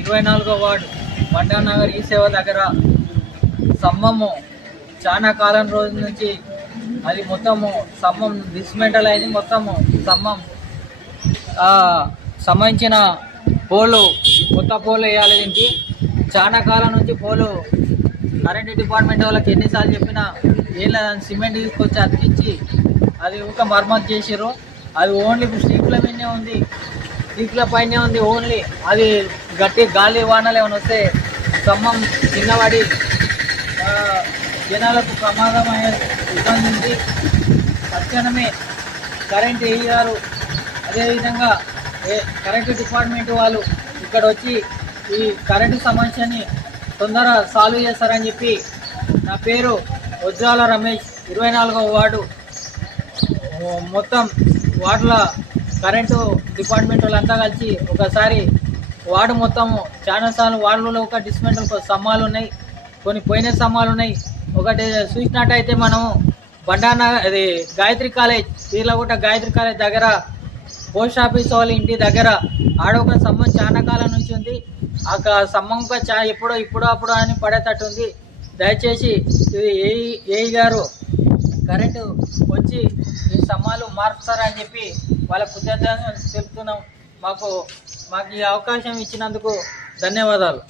ఇరవై నాలుగో బండానగర్ ఈ సేవ దగ్గర స్తంభము చాలా కాలం రోజు నుంచి అది మొత్తము స్తంభం డిస్మెంటల్ అయింది. మొత్తము స్తంభం సంబంధించిన పోలు కొత్త పోలు వేయాలి దీనికి. చాలా కాలం నుంచి పోలు కరెంట్ డిపార్ట్మెంట్ వాళ్ళకి ఎన్నిసార్లు చెప్పినా ఏం సిమెంట్ తీసుకొచ్చి అతికించి అది ఒక మర్మత్ చేసారు అది ఓన్లీ ఇప్పుడు మీదనే ఉంది. స్టీప్ల పైనే ఉంది ఓన్లీ. అది గట్టి గాలి వానలు ఏమైనా వస్తే ఖమ్మం చిన్నవాడి జనాలకు ప్రమాదమయ్యే ఇబ్బంది ఉంది. తక్షణమే కరెంట్ వేయారు అదేవిధంగా కరెంటు డిపార్ట్మెంట్ వాళ్ళు ఇక్కడ వచ్చి ఈ కరెంటు సమస్యని తొందర సాల్వ్ చేస్తారని చెప్పి నా పేరు వజ్రాల రమేష్ ఇరవై నాలుగవ వార్డు. మొత్తం వార్డుల కరెంటు డిపార్ట్మెంట్ వాళ్ళంతా కలిసి ఒకసారి వార్డు మొత్తము చాలా సార్లు వార్డులో ఒక డిస్మెంటల్ స్తంభాలు ఉన్నాయి. కొన్ని పోయిన స్తంభాలు ఉన్నాయి. ఒకటి చూసినట్టయితే మనము బండానా అది గాయత్రి కాలేజ్ పీర్లగుట్ట గాయత్రి కాలేజ్ దగ్గర పోస్ట్ ఆఫీస్ వాళ్ళ ఇంటి దగ్గర ఆడ ఒక స్తంభం చాలా కాలం నుంచి ఉంది. ఆ క- స్తంభం చా ఎప్పుడో ఇప్పుడు అప్పుడు అని పడేటట్టు ఉంది. దయచేసి ఇది ఏఈ ఏఈ గారు కరెంటు వచ్చి ఈ స్తంభాలు మారుస్తారని చెప్పి వాళ్ళ కృతజ్ఞతలు తెలుపుతున్నాం. మాకు మాకు ఈ అవకాశం ఇచ్చినందుకు ధన్యవాదాలు.